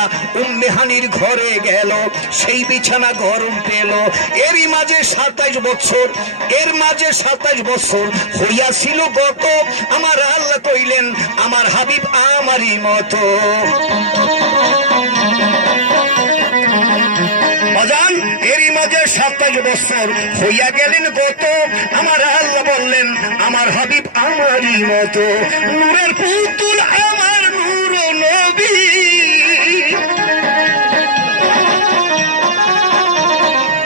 আল্লাহ উম্মে হানির ঘরে গেল, সেই বিছানা গরম পেল। এরই মাঝে 27 বছর, এর মাঝে 27 বছর হইয়াছিল গত। আমার আল্লাহ কইলেন আমার হাবিব আমারই মতো। বাজান, এরই মাঝে 27 বছর হইয়া গেলেন গত। আমার আল্লাহ বললেন আমার হাবিব আমারই মতো। নূরের পুতুল আমার নূর নবী,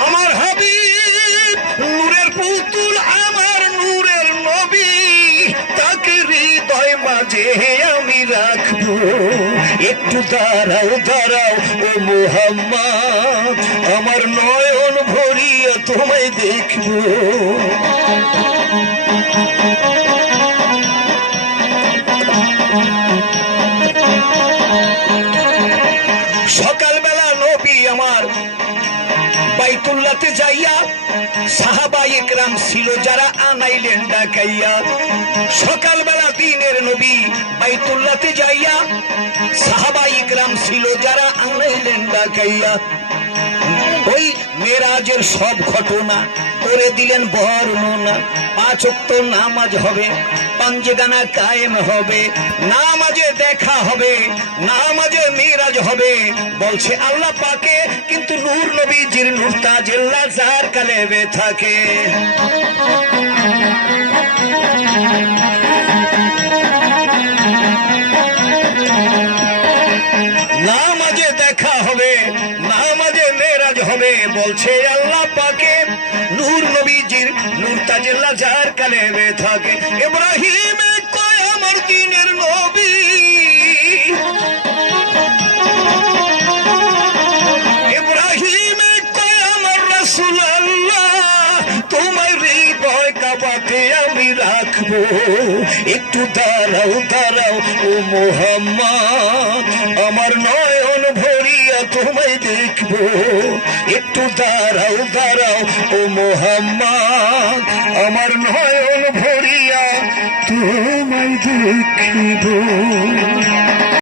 আমার হাবিব নূরের পুতুল আমার নূরের নবী, তাকে হৃদয় মাঝে আমি রাখবো। একটু দাঁড়াও দাঁড়াও ও মুহাম্মদ, আমার নয়ন ভরিয়া তোমায় দেখবো। সকালবেলা নবী আমার বাইতুল্লাহতে যাইয়া সাহাবা ইকরাম ছিল যারা আনাইলেন ডাকাইয়া। সকালবেলা দিনের নবী বাইতুল্লাহতে যাইয়া সাহাবা ইকরাম ছিল যারা আনাইলেন ডাকাইয়া। ওই মেরাজের সব ঘটনা করে দিলেন বর্ণনা। 5 ওয়াক্ত নামাজ হবে, পাঞ্জেগানা কায়েম হবে, নামাজে দেখা হবে, নামাজে মিরাজ হবে বলছে আল্লাহ পাকে। কিন্তু নূর নবীজির নূর তাজেল্লা যার কালেবে থাকে। নামাজে দেখা হবে, নামাজে মেরাজ হবে বলছে আল্লাহ পাকে। নূর নবীজির নূর তাজেল্লা যার কালেবে থাকে। ইব্রাহিম কয় আমার দিনের নবী, ইব্রাহিম কয় আমার রাসূলুল্লাহ, তোমার হৃদয় কাবাতে আমি রাখবো। একটু দাঁড়াও দাঁড়াও ও মুহাম্মদ, আমার নয়ন ভরিয়া তোমায় দেখবো। একটু দাঁড়াও দাঁড়াও ও মুহাম্মদ, আমার নয়ন ভরিয়া তোমায় দেখবো।